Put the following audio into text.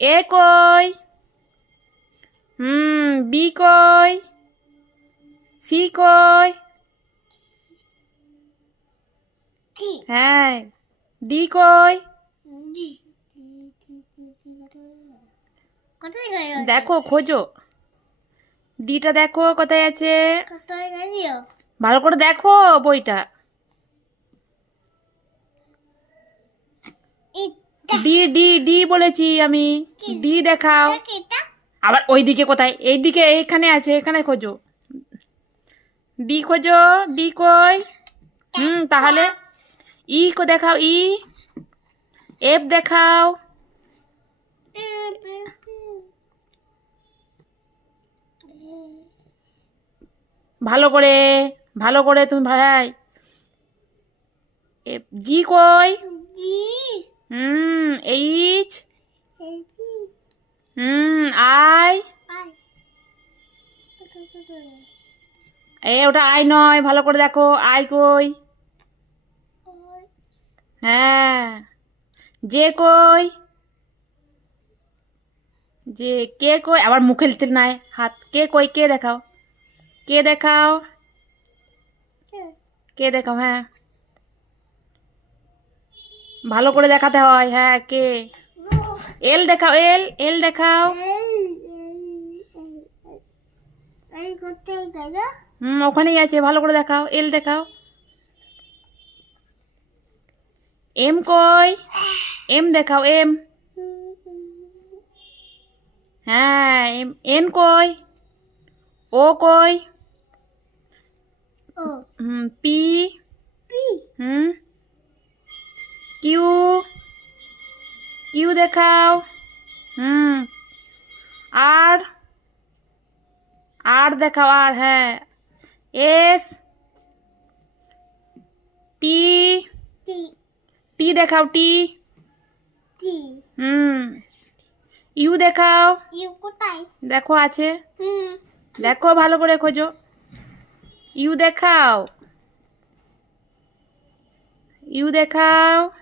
এ কই? বি কই? সি কই? হ্যাঁ। ডি কই? দেখো খোঁজো। ডিটা দেখো কোথায় আছে। ভালো করে দেখো বইটা। ডি ডি ডি বলেছি আমি। ডি দেখাও। আবার ওইদিকে কোথায়? এইদিকে এইখানে আছে, এখানে খোঁজো। ডি খোঁজো। ডি কই? তাহলে ই কো দেখাও। ই। এফ দেখাও। ভালো করে, ভালো করে তুমি ভাই। এফ জি কই? এইচ। আই। ওটা আই নয়, ভালো করে দেখো। আই কই? হ্যাঁ। জে কই? যে কে কই? আবার মুখে দিতে নাই হাত। কে কই? কে দেখাও। কে দেখাও। কে দেখাও। হ্যাঁ, ভালো করে দেখাতে হয়। হ্যাঁ, কে? এল দেখাও। এল এল দেখাও। ওখানেই আছে, ভালো করে দেখাও। এল দেখাও। এম কই? এম দেখাও। এম। হ্যাঁ, এম। এন কই? ও কই? পি। হুম। কিউ। কিউ দেখাও। হুম। আর। আর দেখাও। আর, হ্যাঁ। এস। টি। টি দেখাও। টি। হুম। ইউ দেখাও। দেখো আছে। দেখো ভালো করে খোঁজো। ইউ দেখাও। ইউ দেখাও।